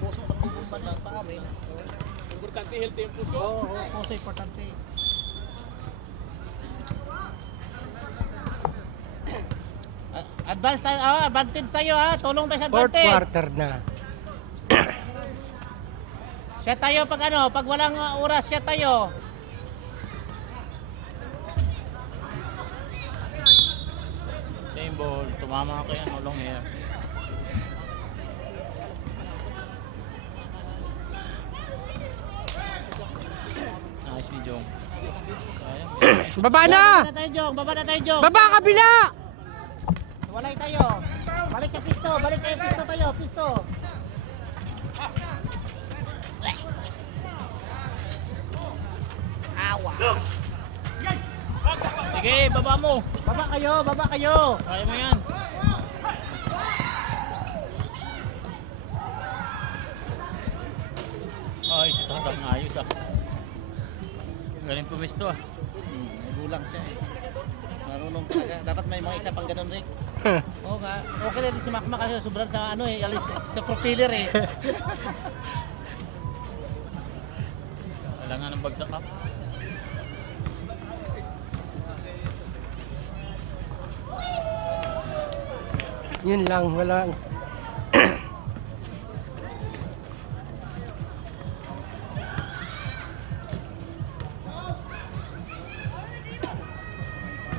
puso ng bubusan lang sa amin. Importante healthy yung puso. Oo, puso importante. Advance tayo, advantage tayo ha. Tulong tayo sa Fourth advantage. quarter na. Siya tayo pag ano, pag walang oras siya tayo. Same ball. Tumama ako yan. Long hair. Nice ni Jong. Baba na! Baba na tayo, Jong. Baba na tayo, Jong. Baba kabila! Walay tayo. Balik ka pisto. Balik tayo pisto tayo. Pisto. Awa. Sige, baba mo. Baba kayo. Baba kayo. Kaya mo yan. Ay, si Tasang ayos ah. Galing pumisto ah. Nagulang siya eh. Marunong talaga. Dapat may mga isa pang ganun rin. Oo nga. Okay na din si Makmak kasi sobrang sa ano eh. Alis sa propeller eh. Wala nga ng bagsak up. Yun lang, wala.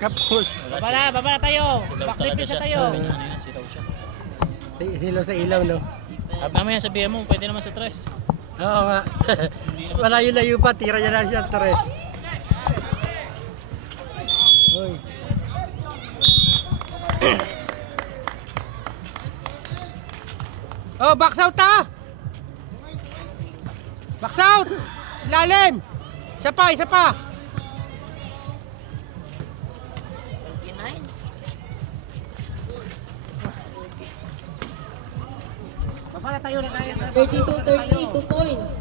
Kapos. Wala Baba na tayo. silaw Backdip talaga siya siya. tayo. Sabi niya kanina, silaw siya. Hilo sa ilaw, no? Mamaya sabihin mo, pwede naman sa tres. Oo nga. Malayo-layo pa, tira niya lang siya, tres. Hoy. Oh, box out ah! Box out! Lalim! Isa pa, isa pa! Baba na tayo. 32 points.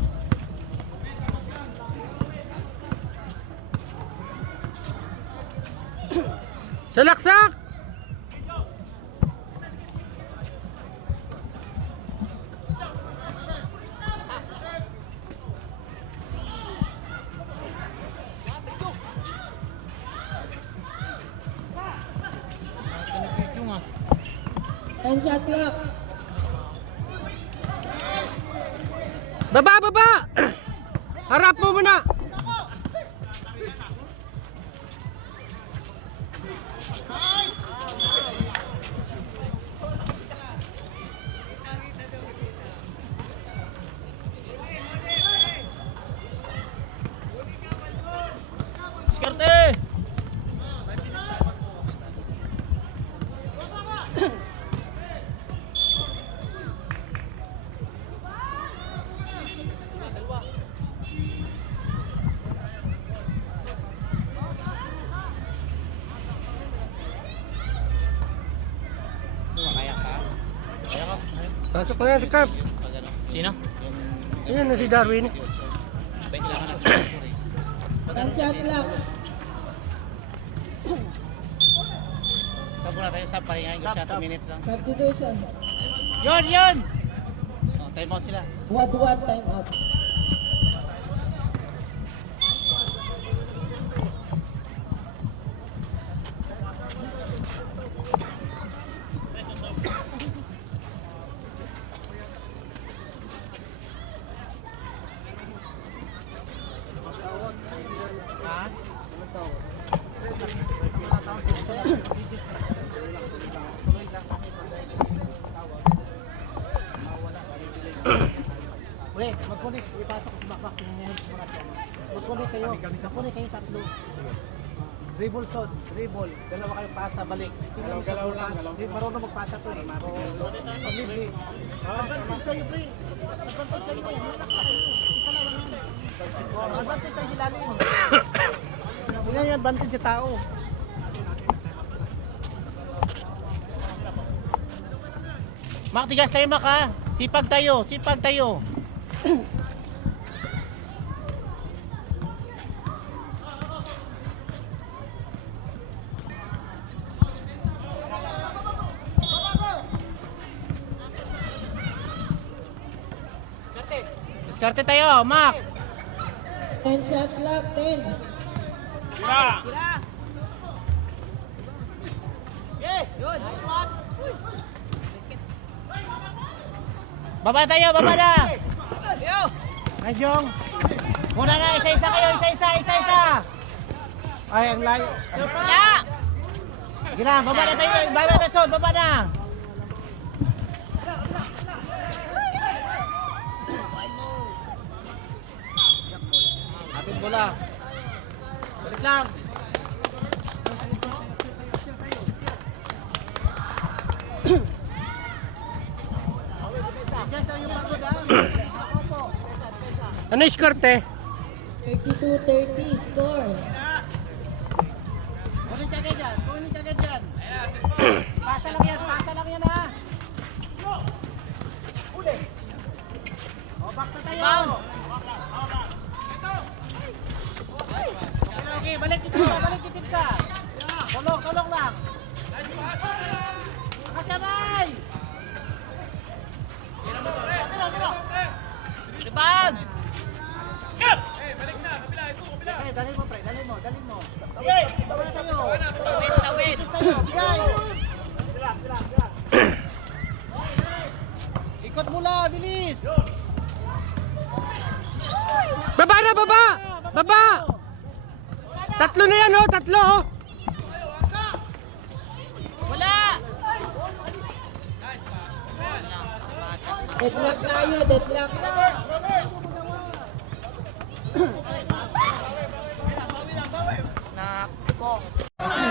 Salaksak! Jong ah. 10 shot clock. Baba, baba! Harap mo muna! Diskarte! Kaya ka. Kaya ka. Pasok na yan, Carp. Pag ano. Sino? Ayan na si Darwin. Kailangan natin score eh. 10 shot clock. Sabo na tayo sa pahinga. Sa 2 minutes lang. Substitution. Yun! Yun! Oh, time out sila. Wad time out. Ha? Pre, mag-connect. Ipasok sa backpack. Mag-connect kayo. Mag-connect kayo tatlo. Dribble shot, dribble. Dalawa kayong pasa, balik. Galaw lang. Hindi marunong magpasa to eh. Pamili. Advantage kayo, pre. Advantage kayo. Isa na lang yun. Advantage kayo silalim. Yan yung advantage sa tao. Mak, tigas tayo, Mak, ha? Sipag tayo, sipag tayo. Diskarte tayo, Mac. 10 shot clock, 10. Baba tayo, baba na. Najong. Muna na, isa-isa kayo, isa-isa. Ay, ang layo. Gina, baba na tayo, baba na Son, baba na. Atin bola. Balik lang. Diyan sa yung pagod ah. Opo. Ano yung score, te? 32-30, score. Kunin kagad dyan. Pasa lang yan ha. O, back na tayo. Okay, balik dito sa. Kulong lang. Nakasabay. Libag! Okay, dalhin mo pre, dalhin mo. Okay, baba na tayo. Tawid! Tayo, bigay. Ikot mula, bilis. Baba na, baba! Baba! Tatlo na yan, oh! Tatlo, oh! Wala! Deadlock tayo, deadlock.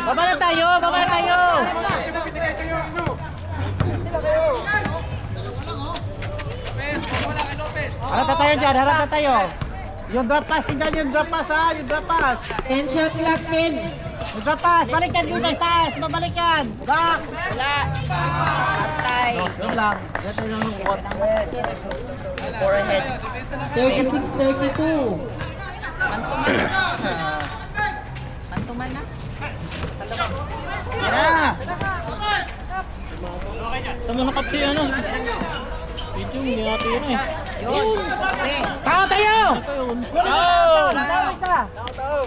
Baba na tayo. Harap na tayo. Yung drop pass, tingnan yung drop pass ha, yung drop pass. 10 shot clock, 10. Yung drop pass, balik yan dito sa taas, babalik yan. Back. Wala! Patay! Yung lang, yan tayo lang yung court. 36-32. Mantuman na. Yeah. Tama na kasi ano. Video, hindi natin yun eh. Tao tayo!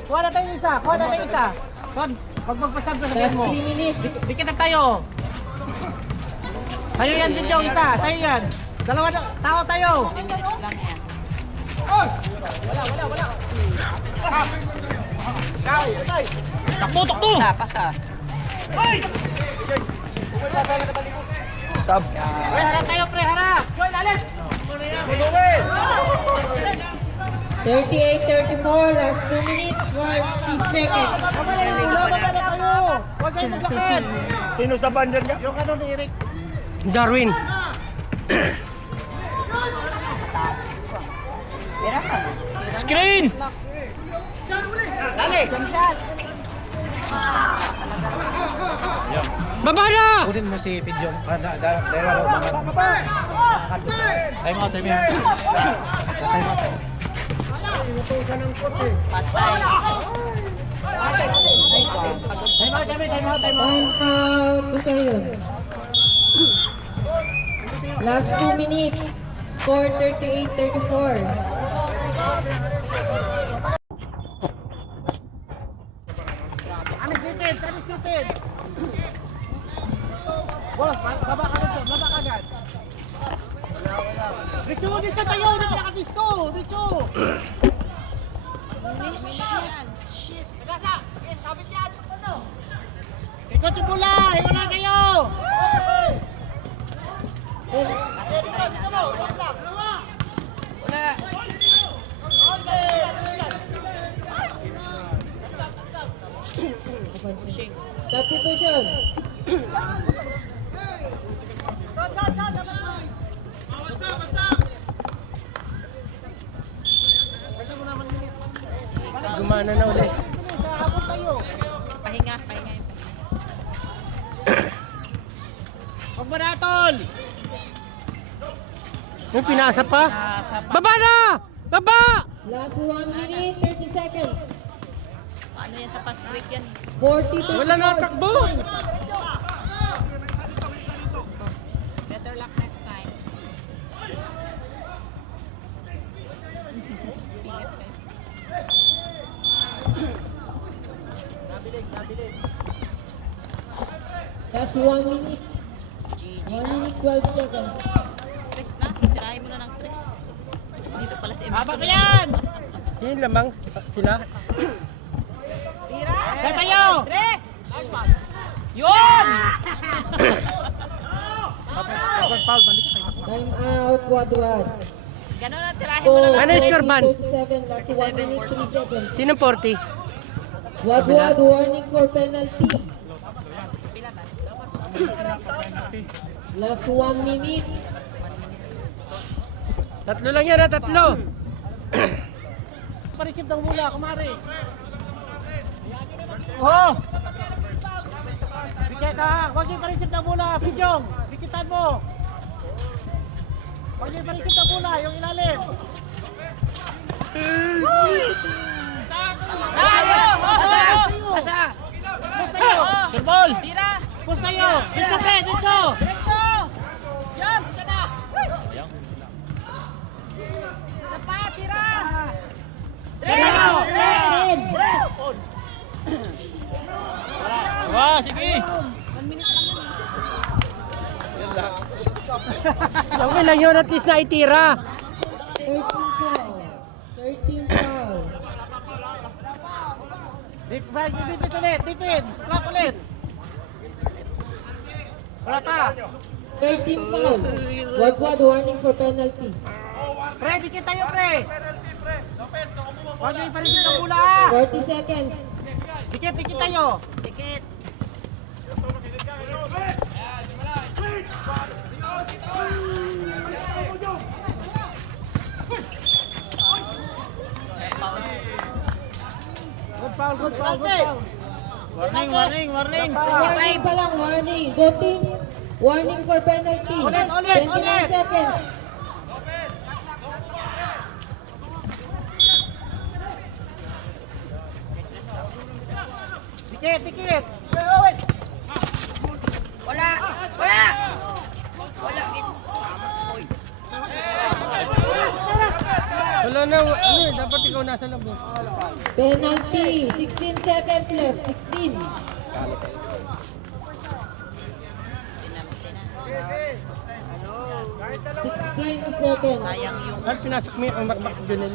Kuha na tayo isa. Kon, pag magpasab sa sabihin mo. 3 minutes. Dikit na tayo. Tayo yan video isa. Tayo yan. Dalawa na. Tao tayo. Takbo. Pasa. Sab. Pre, harap tayo pre, harap. 38-34, last 2 minutes, 40 seconds. Laban na tayo. Huwag kayo maglakad. Sino sa bandar niya? Yung ano ni Eric. Darwin. Screen! Baba na! Kunin mo si Pidyong. Dahil ako mga... Time out. Time out. Time out, basta yun. Last 2 minutes, score 38-34. Anis defense. Boss, baba ka dito. Baba ka agad. Richo tayo. Hindi ka nakapisto. Richo. Shit. Nagasa. Yes, sabit yan. Ikot yung pula. Hiwala kayo. Substitution. Gumana na ulit. Pahinga. Huwag ba natol? May pinasa pa. Baba na! Baba! Last 1 minute, 30 seconds. Paano yan sa fast break yan eh? 40-34. Wala na takbo. Better luck next time. Last 1 minute. 1 minute 12 seconds. Tres na. Tirahin mo na ng tres. Dito pala si Haba Emerson. pa yan! Yung lamang sila. Kaya tayo! Tres! Yun! Kapag foul, balik tayo. Time out, Wadwad. Ganun na, tirahin mo na ng Ano yung score, man? 47, last 1 minute 3 seconds. Sinong 40? Wadwad, warning for penalty. Last 1 minute. Tatlo lang yan, tatlo. Pa-receive ng mula, kumari. Oh! Pikit ha, huwag yung pa-receive ng mula, Pidyong. Pikitan mo. Huwag yung pa-receive ng mula, yung ilalim. Asa! Post tayo. Sure ball! Tira! Post tayo. Diretso pre, diretso. Diretso! Yan! Isa na! Ayan. Isa pa! Tira! Diretso. Wah, sige! Okay lang yun, at least na itira. 13 foul. 13 foul. Defense ulit, defense. Strap ulit. Wala pa. 13 foul. Wadwad, warning for penalty. Pre, dikit tayo pre. Huwag yung pa-receive ng mula. 40 seconds. Dikit, dikit tayo. Dikit! Good foul, good foul, good foul. Warning, warning, warning! Warning pa lang, warning. Go team. Warning for penalty. Ulit, ulit, 29 ulit. seconds. Dikit, dikit. Wala! Wala! Wala! Uy! Wala na, ano eh, dapat ikaw nasa loob. eh. Penalty. 16 seconds left. 16. Seconds. Sayang yung Ano pinasok mo yung Mac Junel?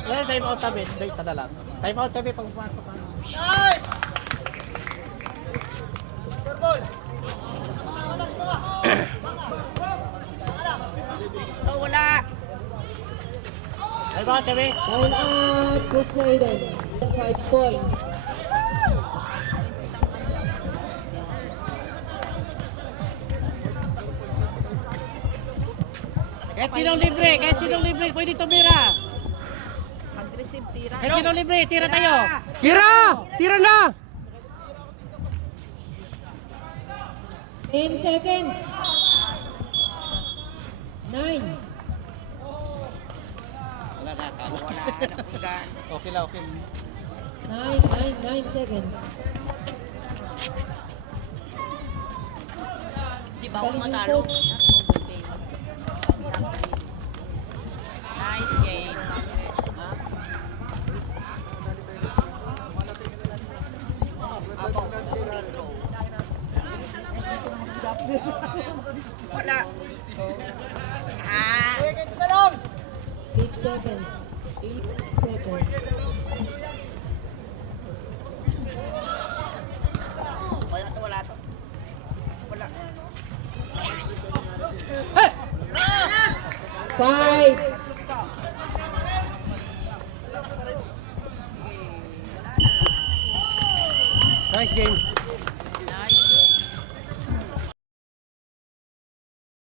Wala time out tabi, dahil isa na lang. Time out tabi pag pumasok ka. Cristo, wala! Time out tabi. Time out. Poseidon. 5 points. Kahit sinong libre, pwede tumira. Pag-receive, tira. Kahit sinong libre, tira tayo. Tira! Tira na! 10 seconds. 9. Wala na, talo. Okay lang, okay. 9 seconds. Di ba ako matalo? Nice game. Apo. Wala. Ah! 8 seconds. 8 seconds. Wala to, wala to. Wala. 5. Nice game.